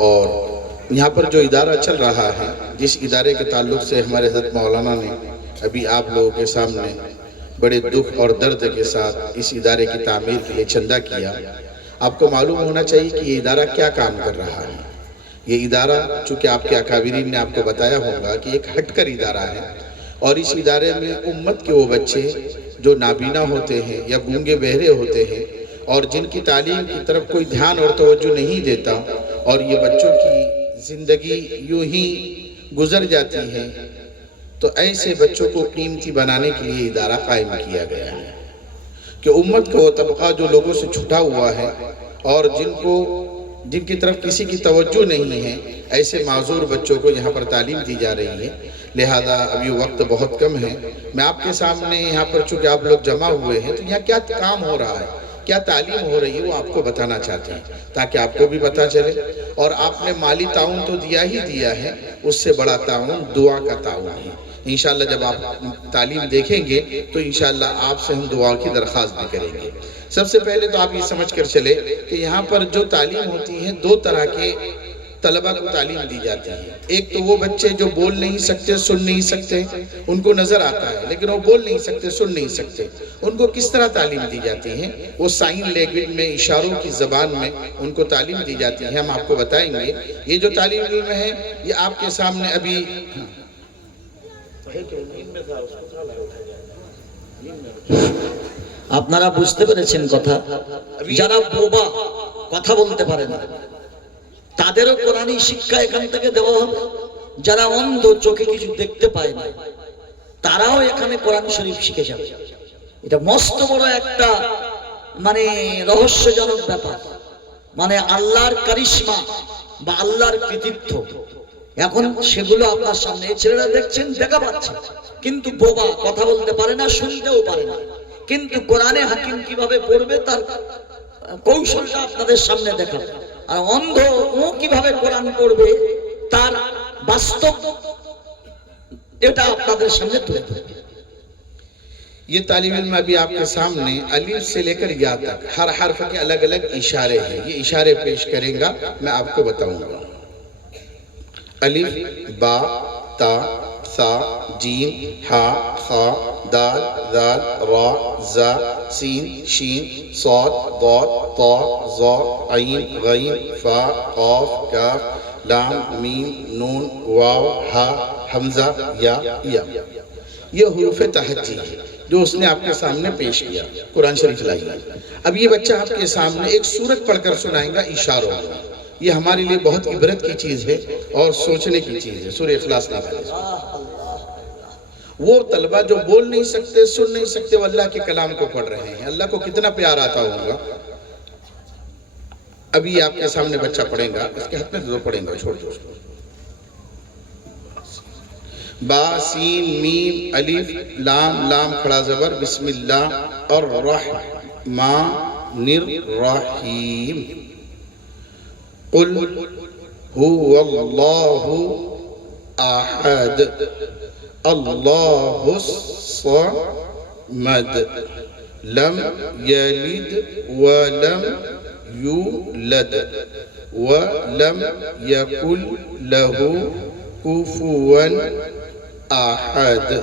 اور یہاں پر جو ادارہ چل رہا ہے، جس ادارے کے تعلق سے ہمارے حضرت مولانا نے ابھی آپ لوگوں کے سامنے بڑے دکھ اور درد کے ساتھ اس ادارے کی تعمیر کے لیے چندہ کیا۔ آپ کو معلوم ہونا چاہیے کہ یہ ادارہ کیا کام کر رہا ہے۔ یہ ادارہ، چونکہ آپ کے اکابرین نے آپ کو بتایا ہوگا کہ ایک ہٹ کر ادارہ ہے، اور اس ادارے میں امت کے وہ بچے جو نابینا ہوتے ہیں یا گونگے بہرے ہوتے ہیں، اور جن کی تعلیم کی طرف کوئی دھیان اور توجہ نہیں دیتا اور یہ بچوں کی زندگی یوں ہی گزر جاتی ہے۔ تو ایسے بچوں کو قیمتی بنانے کے لیے ادارہ قائم کیا گیا ہے کہ امت کا وہ طبقہ جو لوگوں سے چھٹا ہوا ہے اور جن کو جن کی طرف کسی کی توجہ نہیں ہے، ایسے معذور بچوں کو یہاں پر تعلیم دی جا رہی ہے۔ لہذا ابھی وقت بہت کم ہے۔ میں آپ کے سامنے یہاں پر چونکہ آپ لوگ جمع ہوئے ہیں، تو یہاں کیا کام ہو رہا ہے؟ کیا تعلیم ہو رہی ہے وہ آپ کو بتانا چاہتے ہیں تاکہ آپ کو بھی پتا چلے اور آپ نے مالی تعاون تو دیا ہی دیا ہے، اس سے بڑا تعاون دعا کا تعاون ہے۔ انشاءاللہ جب آپ تعلیم دیکھیں گے تو انشاءاللہ آپ سے ہم دعا کی درخواست بھی کریں گے۔ سب سے پہلے تو آپ یہ سمجھ کر چلے کہ یہاں پر جو تعلیم ہوتی ہے دو طرح کے طلبہ کو تعلیم دی جاتی ہے ایک تو وہ بچے جو بول نہیں سکتے سن نہیں سکتے ان کو نظر آتا ہے لیکن وہ بول نہیں سکتے سن نہیں سکتے ان کو کس طرح تعلیم دی جاتی ہے وہ سائن لینگویج میں اشاروں کی زبان میں ان کو تعلیم دی جاتی ہے ہم آپ کو بتائیں گے یہ جو تعلیم علم ہے یہ آپ کے سامنے ابھی আপনারা বুঝতে পেরেছেন কথা যারা বোবা কথা বলতে পারে না তাদেরও কোরআনী শিক্ষা এখান থেকে দেওয়া হবে যারা অন্ধ চোখে কিছু দেখতে পায় না, তারাও এখানে কোরআন শরীফ শিখে যাবে। এটা মস্ত বড় একটা মানে রহস্যজনক ব্যাপার। মানে আল্লাহর কারিশমা বা আল্লাহর কৃতিত্ব। এখন সেগুলো আপনার সামনে ছেলেরা দেখছেন, দেখা পাচ্ছে। কিন্তু বোবা কথা বলতে পারে না, শুনতেও পারে না। কিন্তু কোরআনে হাকিম কীভাবে পড়বে, তার কৌশলটা আপনাদের সামনে দেখাবো। আর অন্ধ ও কিভাবে কোরআন পড়বে তার বাস্তব এটা আপনাদের সামনে তুলে ধরবে یہ تعلیم علم ابھی آپ کے سامنے الف سے لے کر یا تک ہر حرف کے الگ الگ اشارے ہیں یہ اشارے پیش کریں گا میں آپ کو بتاؤں گا الف با تا سا، جیم، ہا، خا، دال ذال را، زا، سین، شین صاد ضاد طا ظا عین، غین، فا، قاف، کاف، لام، میم، نون، واو، ہا، حمزہ، یا یا۔ یہ حروف تحجی ہے جو اس نے آپ کے سامنے پیش کیا، قرآن شریف لائی۔ اب یہ بچہ آپ کے سامنے ایک سورت پڑھ کر سنائیں گا، اشاروں میں۔ یہ ہمارے لیے بہت عبرت کی چیز ہے اور سوچنے کی چیز ہے۔ سورہ اخلاص وہ طلبہ جو بول نہیں سکتے، سن نہیں سکتے، وہ اللہ کے کلام کو پڑھ رہے ہیں۔ اللہ کو کتنا پیار آتا ہوگا۔ ابھی آپ کے سامنے بچہ پڑھیں گا، اس کے ہاتھ میں دو پڑھیں گا، چھوڑ دو۔ با، سین، میم، الف، لام لام کھڑا زبر، بسم اللہ الرحمن الرحیم۔ قل هو الله أحد. الله الصمد. لم يلد ولم يولد ولم يكن له كفوا أحد.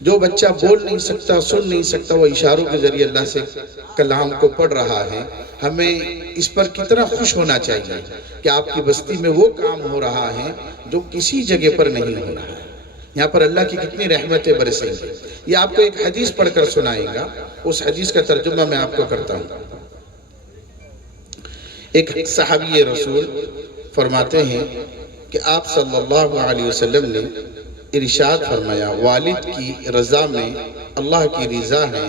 جو بچہ بول نہیں سکتا، سن نہیں سکتا، وہ اشاروں کے ذریعے اللہ سے کلام کو پڑھ رہا ہے، ہمیں اس پر کتنا خوش ہونا چاہیے کہ آپ کی بستی میں وہ کام ہو رہا ہے جو کسی جگہ پر نہیں ہو رہا ہے۔ یہاں پر اللہ کی کتنی رحمتیں برسیں گی یہ آپ کو ایک حدیث پڑھ کر سنائے گا۔ اس حدیث کا ترجمہ میں آپ کو کرتا ہوں۔ ایک صحابی رسول فرماتے ہیں کہ آپ صلی اللہ علیہ وسلم نے ارشاد فرمایا، والد کی رضا میں اللہ کی رضا ہے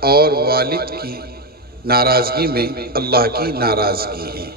اور والد کی ناراضگی میں اللہ کی ناراضگی ہے۔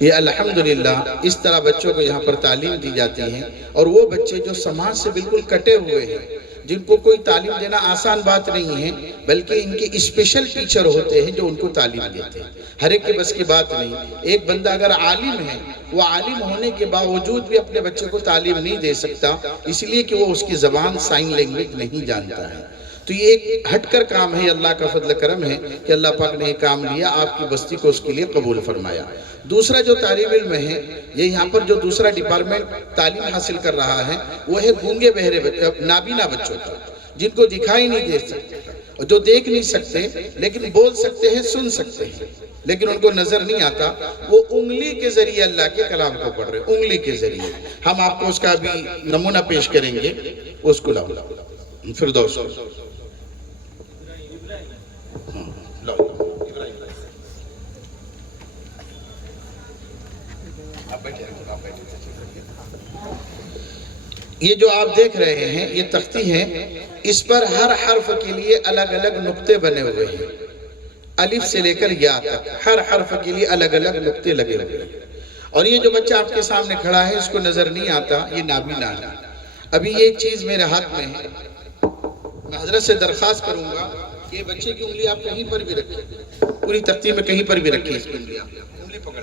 یہ الحمدللہ اس طرح بچوں کو یہاں پر تعلیم دی جاتی ہے اور وہ بچے جو سماج سے بالکل کٹے ہوئے ہیں جن کو کوئی تعلیم دینا آسان بات نہیں ہے، بلکہ ان کے اسپیشل ٹیچر ہوتے ہیں جو ان کو تعلیم دیتے ہیں۔ ہر ایک کے بس کی بات نہیں، ایک بندہ اگر عالم ہے، وہ عالم ہونے کے باوجود بھی اپنے بچے کو تعلیم نہیں دے سکتا اس لیے کہ وہ اس کی زبان سائن لینگویج نہیں جانتا ہے۔ تو یہ ایک ہٹ کر کام ہے اللہ کا فضل کرم ہے کہ اللہ پاک نے یہ کام لیا، آپ کی بستی کو اس کے لیے قبول فرمایا۔ دوسرا جو طالب علم ہے، یہ یہاں پر جو دوسرا ڈپارٹمنٹ تعلیم حاصل کر رہا ہے، وہ ہے گونگے بہرے نابینا بچوں کا، جن کو دکھائی نہیں دے سکتے اور جو دیکھ نہیں سکتے، لیکن بول سکتے ہیں، سن سکتے ہیں۔ لیکن ان کو نظر نہیں آتا، وہ انگلی کے ذریعے اللہ کے کلام کو پڑھ رہے، انگلی کے ذریعے۔ ہم آپ کو اس کا بھی نمونہ پیش کریں گے، اس کو لاؤ۔ فردوس کو ہاں، لاؤ ابراہیم لاؤ۔ آپ بیٹھے رہو، آپ بیٹھے رہو۔ یہ جو آپ دیکھ رہے ہیں، یہ تختی ہے اس پر ہر حرف کے لیے الگ الگ نقطے بنے ہوئے ہیں۔ الف سے لے کر یا تک، ہر حرف کے لیے الگ الگ نقطے لگے ہوئے ہیں۔ اور یہ جو بچہ آپ کے سامنے کھڑا ہے، اس کو نظر نہیں آتا، یہ نابینا ہے۔ ابھی یہ چیز میرے ہاتھ میں ہے۔ میں حضرت سے درخواست کروں گا کہ یہ بچے کی انگلی آپ کہیں پر بھی رکھیں۔ پوری تختی میں کہیں پر بھی رکھیں اس کی انگلی آپ انگلی پکڑ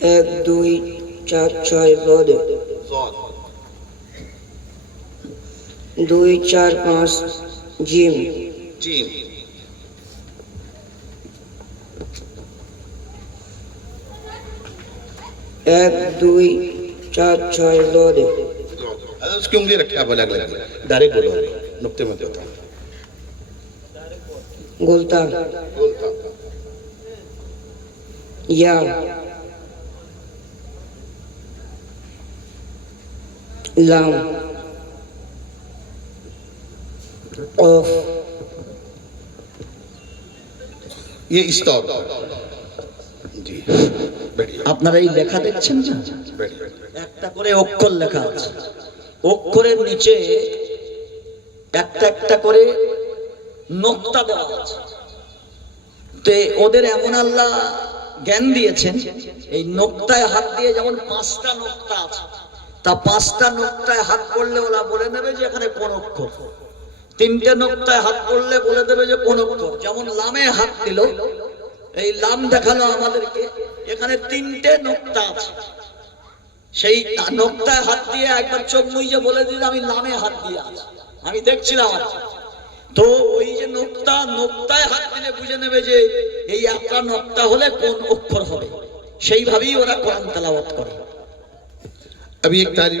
এক দুই চার ছয় পদ দুই চার পাঁচ জিম। জিম। এক দুই চার ছয় লদে রদ اس کی انگلی رکھے آپ الگ الگ ڈائریکٹ بولو نقطے میں دیتا ہوں গোলতা بولتا ہوں ইয়া লাম কফ یہ اس طور جی بیٹھیے আপনারা এই লেখা দেখছেন না بیٹھیے একটা করে অক্ষর লেখা আছে অক্ষরের নিচে একটা একটা করে নোক্তা দেওয়া আছে। তো ওদের এমন আল্লাহ জ্ঞান দিয়েছেন, এই নোক্তায় হাত দিয়ে যেমন পাঁচটা নোক্তা আছে, তা পাঁচটা নোক্তায় হাত করলে ওরা বলে দেবে যে এখানে কোন অক্ষর। তিনটে নোক্তায় হাত করলে বলে দেবে যে কোন অক্ষর। যেমন লামে হাত দিল, এই লাম দেখাল আমাদেরকে, এখানে তিনটে নোক্তা আছে। সেই নোকটায় হাত দিয়ে একবার চোখ মুইয়ে বলে দিল আমি নামে হাত দিয়ে আছি। আমি দেখছিলাম। তো ওই যে নোকটা নোকটায় হাত দিলে বুঝে নেবে যে এই একটা নোকটা হলে কোন অক্ষর হবে। সেইভাবেই ওরা কোরআন তালাবত করে। আমি এক তারিখ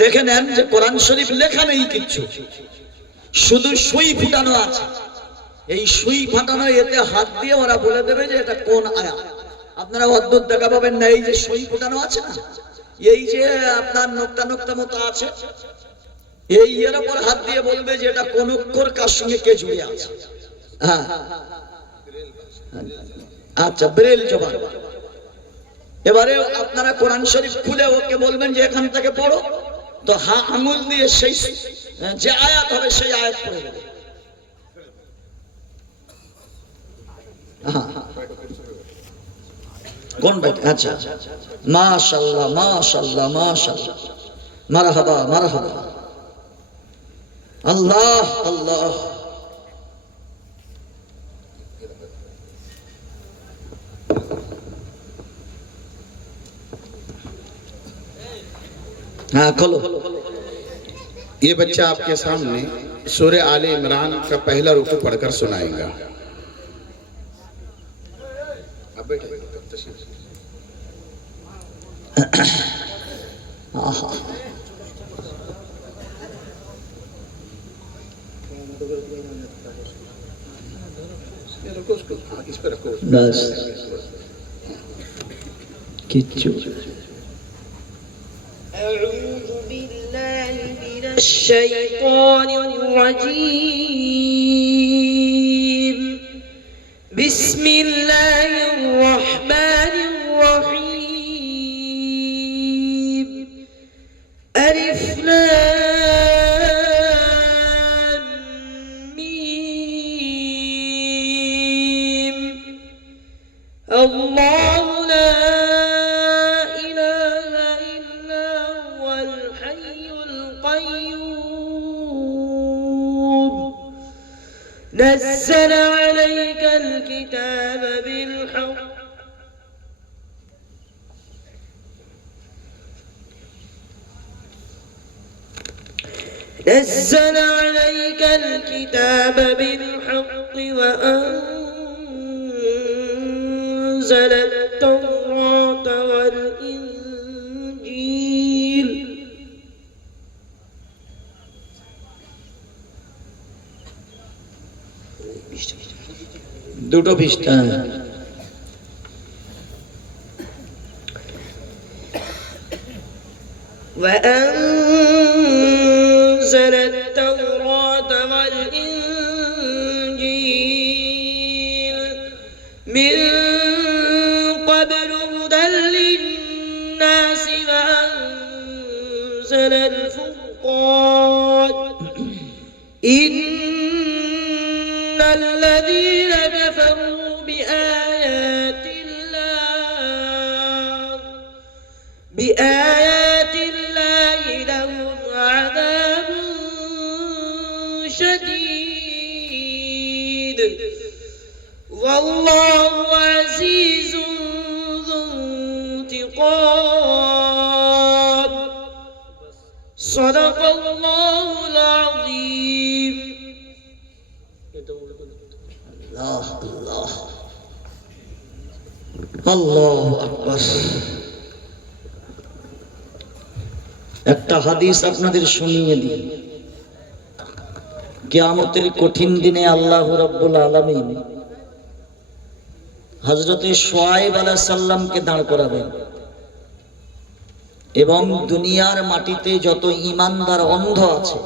দেখে নেন যে কোরআন শরীফ লেখা নেই কিচ্ছু। শুধু সুই ফুটানো আছে। এই সুই ফাটানো এতে হাত দিয়ে ওরা বলে দেবে যে এটা কোন আয়া আপনারা অদ্ভুত দেখা পাবেন না, এই যে সুই ফুটানো আছে না? এই যে আপনার নোক্তা নোক্তা মতো আছে। এই এর উপর হাত দিয়ে বলবে যে এটা কোন অক্ষর কার সঙ্গে কে জুড়ে আছে? হ্যাঁ। আচ্ছা ব্রেল জবান। এবারে আপনারা কোরআন শরীফ খুলে ওকে বলবেন যে এখান থেকে পড়ো। তো হা আঙুল দিয়ে সেই, যে আয়াত হবে সেই আয়াত পড়ে দেবে কোন ব্যক্তি আচ্ছা মাশাল্লাহ মাশাল্লাহ মাশাল্লাহ মারহাবা মারহাবা আল্লাহ আল্লাহ হ্যাঁ খোলো یہ بچہ آپ کے سامنے سورہ آل عمران کا پہلا رکو پڑھ کر سنائے گا آه. بس. كتشو أعوذ بالله من الشيطان الرجيم. بسم الله الحي القيوم. نزل عليك الكتاب بالحق. نزل عليك الكتاب بالحق وأنزل التوراة. দুটো পৃষ্ঠা। شديد والله عزيز ذو انتقام صدق الله العظيم আল্লাহ আল্লাহ আল্লাহ আকবার একটা হাদিস আপনাদের শুনিয়ে দিই কিয়ামতের কঠিন দিনে আল্লাহ রাব্বুল আলামিন হযরতে শুআয়ব আলাইহিস সালামকে দাঁড় করাবেন। এবং দুনিয়ার মাটিতে যত ইমানদার অন্ধ আছে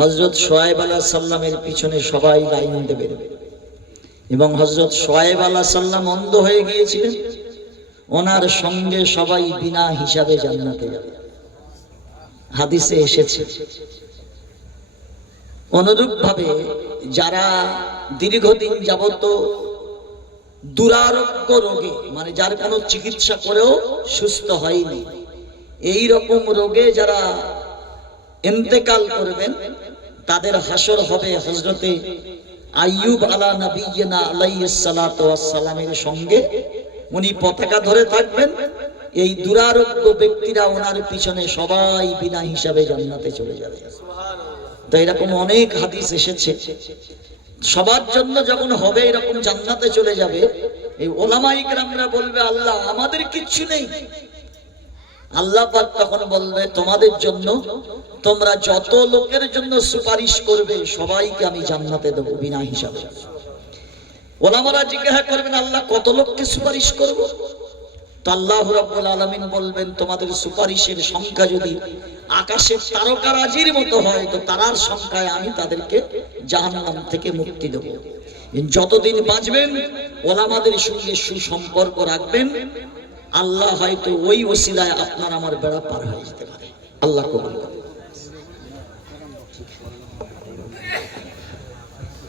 হজরত শুআয়ব আলাইহিস সালামের পিছনে সবাই লাইন দেবেন এবং হজরত শুআয়ব আলাহ সাল্লাম অন্ধ হয়ে গিয়েছিলেন, ওনার সঙ্গে সবাই বিনা হিসাবে জান্নাতে যাবে। হাদিসে এসেছে অনুরূপ ভাবে যারা দীর্ঘদিন যাবত দুরারোগ্য রোগে মানে যার কোনো চিকিৎসা করেও সুস্থ হয়নি এই রকম রোগে যারা ইন্তেকাল করবেন, তাদের হাসর হবে হজরতে আইয়ুব আলা নবীনা আলাইহিস সালাতু ওয়াস সালামের সঙ্গে। উনি পতাকা ধরে থাকবেন, এই দুরারোগ্য ব্যক্তিরা ওনার পিছনে সবাই বিনা হিসাবে জান্নাতে চলে যাবে। তো এরকম অনেক হাদিস এসেছে। সবার জন্য যখন হবে, এরকম জান্নাতে চলে যাবে, এই ওলামা ইকরামরা বলবে, আল্লাহ, আমাদের কিচ্ছু নেই। আল্লাহ তখন বলবে, তোমাদের জন্য, তোমরা যত লোকের জন্য সুপারিশ করবে, সবাইকে আমি জান্নাতে দেবো বিনা হিসাবে। ওলামারা জিজ্ঞাসা করবেন, আল্লাহ, কত লোককে সুপারিশ করব? তো আল্লাহ রাব্বুল আলামিন বলবেন, তোমাদের সুপারিশের সংখ্যা যদি আকাশের তারকারাজির মতো হয়, তো তারার সংখ্যায় আমি তাদেরকে জাহান্নাম থেকে মুক্তি দেব। যতদিন বাঁচবেন, ওলামাদের সঙ্গে সুসম্পর্ক রাখবেন, আল্লাহ হয়তো ওই ওসিলায় আপনার আমার বেড়া পার হয়ে যেতে পারে। আল্লাহ কবুল করে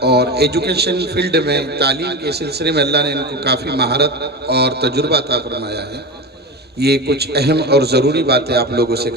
اور ایجوکیشن فیلڈ میں تعلیم کے سلسلے میں اللہ نے ان کو کافی مہارت اور تجربہ عطا فرمایا ہے۔ یہ کچھ اہم اور ضروری باتیں آپ لوگوں سے